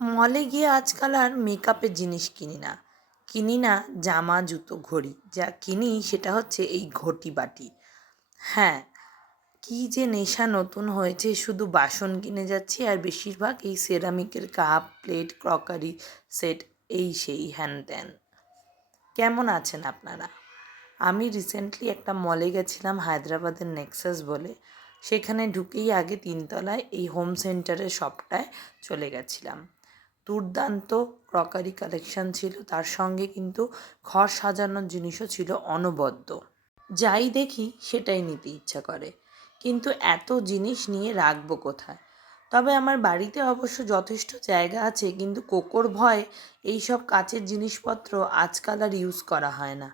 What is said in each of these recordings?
মলে গিয়ে আজকাল আর মেকআপের জিনিস কিনি না। কিনি না জামা, জুতো, ঘড়ি। যা কিনি সেটা হচ্ছে এই ঘটি বাটি। হ্যাঁ, কী যে নেশা নতুন হয়েছে, শুধু বাসন কিনে যাচ্ছি আর বেশিরভাগ এই সেরামিকের কাপ, প্লেট, ক্রকারি সেট, এই সেই হ্যান ত্যান। কেমন আছেন আপনারা? আমি রিসেন্টলি একটা মলে গেছিলাম, হায়দ্রাবাদের নেক্সাস বলে। সেখানে ঢুকেই আগে তিনতলায় এই হোম সেন্টারের শপটায় চলে গেছিলাম। দুর্দান্ত ক্রকারি কালেকশন ছিল, তার সঙ্গে কিন্তু ঘর সাজানোর জিনিসও ছিল অনবদ্য। যাই দেখি সেটাই নিতে ইচ্ছা করে, কিন্তু এত জিনিস নিয়ে রাখবো কোথায়? তবে আমার বাড়িতে অবশ্য যথেষ্ট জায়গা আছে, কিন্তু কোকোর ভয়ে এইসব কাচের জিনিসপত্র আজকাল আর ইউজ করা হয় না।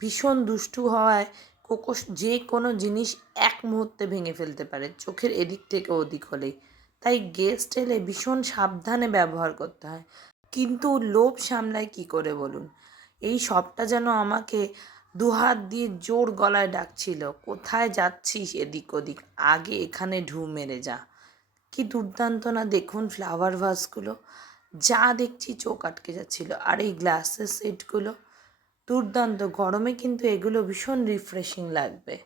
ভীষণ দুষ্টু হওয়ায় কোকো যে কোনো জিনিস এক মুহূর্তে ভেঙে ফেলতে পারে, চোখের এদিক থেকে ওদিক হলেই। তাই গেস্ট এলে ভীষণ সাবধানে ব্যবহার করতে হয়। কিন্তু লোভ সামলায় কী করে বলুন? এই সবটা যেন আমাকে দুহাত দিয়ে জোর গলায় ডাকছিল, কোথায় যাচ্ছিস এদিক ওদিক, আগে এখানে ঢু মেরে যা। কি দুর্দান্ত না দেখুন ফ্লাওয়ার ভাসগুলো, যা দেখছি চোখ আটকে যাচ্ছিল। আর এই গ্লাসের সেটগুলো দুর্দান্ত, গরমে কিন্তু এগুলো ভীষণ রিফ্রেশিং লাগবে।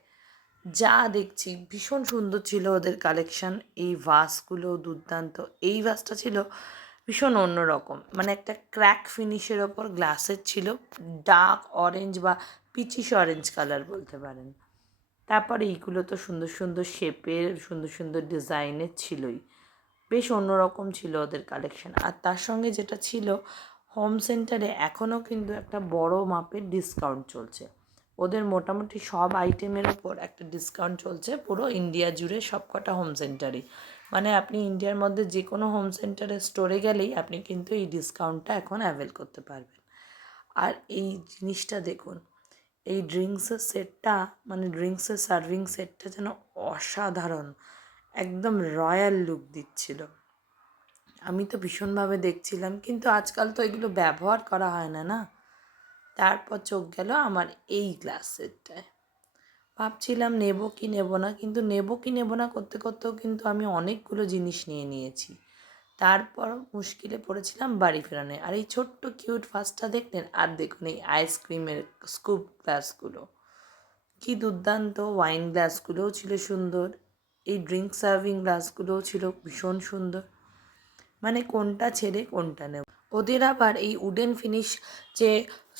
যা দেখছি ভীষণ সুন্দর ছিল ওদের কালেকশন। এই ভাসগুলো দুর্দান্ত। এই ভাসটা ছিল ভীষণ অন্যরকম, মানে একটা ক্র্যাক ফিনিশের ওপর গ্লাসের ছিল, ডার্ক অরেঞ্জ বা পিচিশ অরেঞ্জ কালার বলতে পারেন। তারপরে এইগুলো তো সুন্দর সুন্দর শেপের, সুন্দর সুন্দর ডিজাইনের ছিলই। বেশ অন্যরকম ছিল ওদের কালেকশন। আর তার সঙ্গে যেটা ছিল, হোম সেন্টারে এখনও কিন্তু একটা বড় মাপের ডিসকাউন্ট চলছে। ওদের মোটামুটি সব আইটেমের ওপর একটা ডিসকাউন্ট চলছে পুরো ইন্ডিয়া জুড়ে, সবকটা হোম সেন্টারেই। মানে আপনি ইন্ডিয়ার মধ্যে যে কোনো হোম সেন্টারের স্টোরে গেলেই আপনি কিন্তু এই ডিসকাউন্টটা এখন অ্যাভেল করতে পারবেন। আর এই জিনিসটা দেখুন, এই ড্রিঙ্কসের সেটটা, মানে ড্রিঙ্কসের সার্ভিং সেটটা যেন অসাধারণ, একদম রয়্যাল লুক দিচ্ছিল। আমি তো ভীষণভাবে দেখছিলাম, কিন্তু আজকাল তো এগুলো ব্যবহার করা হয় না, না? তারপর চোখ গেল আমার এই গ্লাস সেটটায়। ভাবছিলাম নেব কি নেব না, কিন্তু নেব কি নেব না করতে করতেও কিন্তু আমি অনেকগুলো জিনিস নিয়ে নিয়েছি। তারপর মুশকিলে পড়েছিলাম বাড়ি ফেরানো। আর এই ছোট্ট কিউট ফাসটা দেখলেন? আর দেখুন এই আইসক্রিমের স্কুপ গ্লাসগুলো, কি দুর্দান্ত। ওয়াইন গ্লাসগুলোও ছিল সুন্দর, এই ড্রিঙ্ক সার্ভিং গ্লাসগুলোও ছিল ভীষণ সুন্দর। মানে কোনটা ছেড়ে কোনটা নেব। ওদের আবার এই উডেন ফিনিশ যে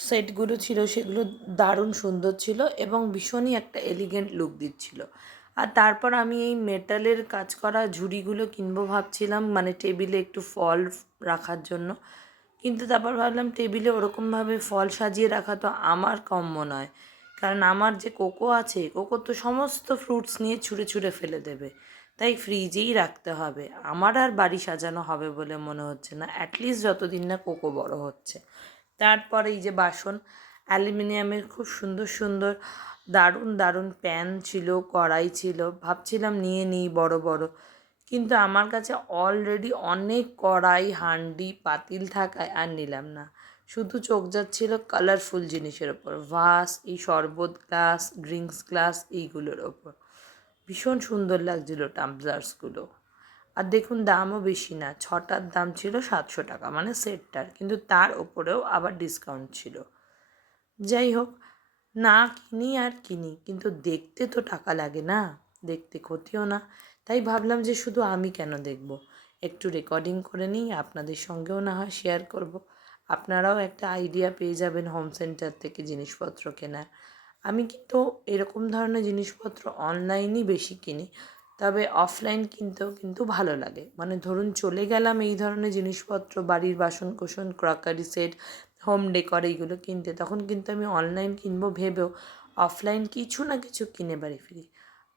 সেটগুলো ছিল সেগুলো দারুণ সুন্দর ছিল এবং ভীষণই একটা এলিগেন্ট লুক দিচ্ছিল। আর তারপর আমি এই মেটালের কাজ করা ঝুড়িগুলো কিনবো ভাবছিলাম, মানে টেবিলে একটু ফল রাখার জন্য। কিন্তু তারপর ভাবলাম টেবিলে ওরকমভাবে ফল সাজিয়ে রাখা তো আমার কম্ম নয়, কারণ আমার যে কোকো আছে, কোকো তো সমস্ত ফ্রুটস নিয়ে ছুঁড়ে ছুঁড়ে ফেলে দেবে। তাই ফ্রিজেই রাখতে হবে। আমার আর বাড়ি সাজানো হবে বলে মনে হচ্ছে না, অ্যাটলিস্ট যতদিন না কোকো বড় হচ্ছে। তারপরে এই যে বাসন, অ্যালুমিনিয়ামের খুব সুন্দর সুন্দর দারুণ দারুণ প্যান ছিল, কড়াই ছিল। ভাবছিলাম নিয়ে নিই বড় বড়, কিন্তু আমার কাছে অলরেডি অনেক কড়াই, হাঁডি, পাতিল থাকায় আর নিলাম না। শুধু চোখ যাচ্ছিল কালারফুল জিনিসের ওপর, ভাস, এই শরবত গ্লাস, ড্রিঙ্কস গ্লাস, এইগুলোর ওপর। ভীষণ সুন্দর লাগছিল টাম্বলার্সগুলো। আর দেখুন দামও বেশি না, ছটার দাম ছিল 700 টাকা, মানে সেটটার, কিন্তু তার ওপরেও আবার ডিসকাউন্ট ছিল। যাই হোক, না কিনি আর কিনি, কিন্তু দেখতে তো টাকা লাগে না, দেখতে ক্ষতিও না। তাই ভাবলাম যে শুধু আমি কেন দেখব, একটু রেকর্ডিং করে নিই, আপনাদের সঙ্গেও না হয় শেয়ার করব। আপনারাও একটা আইডিয়া পেয়ে যাবেন হোম সেন্টার থেকে জিনিসপত্র কেনার। আমি কিন্তু এরকম ধরনের জিনিসপত্র অনলাইনই বেশি কিনি, তবে অফলাইন কিনতেও কিন্তু ভালো লাগে। মানে ধরুন চলে গেলাম এই ধরনের জিনিসপত্র, বাড়ির বাসনকোসন, ক্রকারি সেট, হোম ডেকর এইগুলো কিনতে, তখন কিন্তু আমি অনলাইন কিনবো ভেবেও অফলাইন কিছু না কিছু কিনে বাড়ি ফিরি।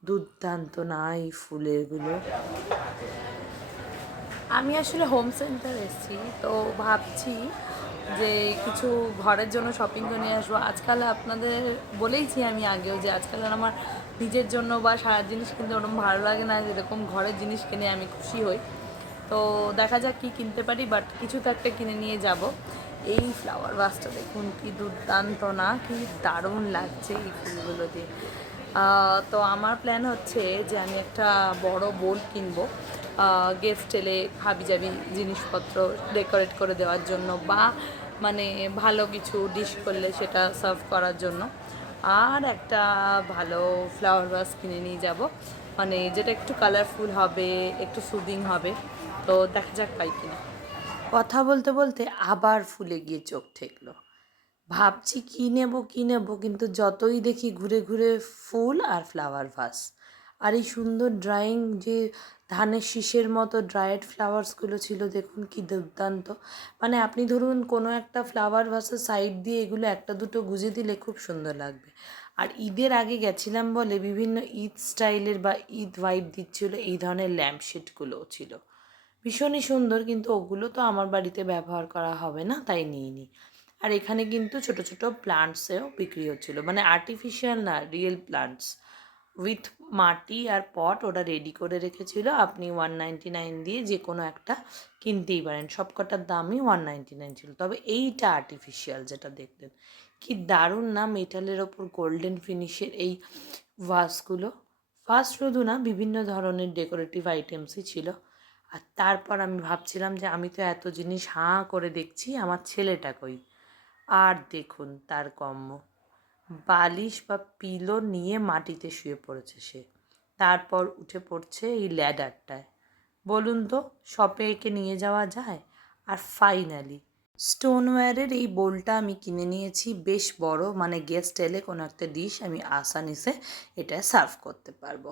দুর্দান্ত না এই ফুলেরগুলো। আমি আসলে হোম সেন্টার এসেছি, তো ভাবছি যে কিছু ঘরের জন্য শপিং করে নিয়ে আসবো। আজকাল আপনাদের বলেইছি আমি আগেও যে আজকাল আর আমার নিজের জন্য বা সারা জিনিস কিনতে ওরকম ভালো লাগে না, যেরকম ঘরের জিনিস কিনে আমি খুশি হই। তো দেখা যাক কী কিনতে পারি, বাট কিছু তো একটা কিনে নিয়ে যাব। এই ফ্লাওয়ার ভাসটা দেখুন কি দুর্দান্ত না, কি দারুণ লাগছে এই ফুলগুলো দিয়ে। তো আমার প্ল্যান হচ্ছে যে আমি একটা বড় বোল কিনবো গেস্ট এলে হাবিজাবি জিনিসপত্র ডেকোরেট করে দেওয়ার জন্য, বা মানে ভালো কিছু ডিশ করলে সেটা সার্ভ করার জন্য। আর একটা ভালো ফ্লাওয়ার ভাস কিনে নিয়ে যাব, মানে যেটা একটু কালারফুল হবে, একটু সুদিং হবে। তো দেখা যাক পাই কিনা। কথা বলতে বলতে আবার ফুলে গিয়ে চোখ ঠেকলো। ভাবছি কী নেব, কিন্তু যতই দেখি ঘুরে ঘুরে ফুল আর ফ্লাওয়ার ভাস। আর এই সুন্দর ড্রয়িং যে ধানের শীষের মতো ড্রায়েড ফ্লাওয়ার্সগুলো ছিল, দেখুন কি দুর্দান্ত। মানে আপনি ধরুন কোনো একটা ফ্লাওয়ার ভাসের সাইড দিয়ে এগুলো একটা দুটো গুজে দিলে খুব সুন্দর লাগবে। আর ঈদের আগে গেছিলাম বলে বিভিন্ন ঈদ স্টাইলের বা ঈদ ভাইব দিচ্ছিলো এই ধরনের ল্যাম্পশেডগুলোও ছিল। ভীষণই সুন্দর, কিন্তু ওগুলো তো আমার বাড়িতে ব্যবহার করা হবে না, তাই নিইনি। আর এখানে কিন্তু ছোট ছোট প্লান্টসেও বিক্রি হচ্ছিল, মানে আর্টিফিশিয়াল না, রিয়েল প্লান্টস উইথ মাটি আর পট ওরা রেডি করে রেখেছিল। আপনি 199 দিয়ে যে কোনো একটা কিনতেই পারেন, সবকটার দামই 199 ছিল। তবে এইটা আর্টিফিশিয়াল যেটা দেখলেন, কি দারুণ না, মেটালের ওপর গোল্ডেন ফিনিশের এই ভাসগুলো। ভাস শুধু না, বিভিন্ন ধরনের ডেকোরেটিভ আইটেমসই ছিল। আর তারপর আমি ভাবছিলাম যে আমি তো এত জিনিস হাঁ করে দেখছি, আমার ছেলেটা কই। আর দেখুন তার কম্ম, বালিশ বা পিলো নিয়ে মাটিতে শুয়ে পড়েছে সে। তারপর উঠে পড়ছে এই ল্যাডারটায়। বলুন তো শপে একে নিয়ে যাওয়া যায়? আর ফাইনালি স্টোনওয়্যারের এই বোলটা আমি কিনে নিয়েছি, বেশ বড়, মানে গেস্ট এলে কোনো একটা ডিশ আমি আসানিসে এটা সার্ভ করতে পারবো।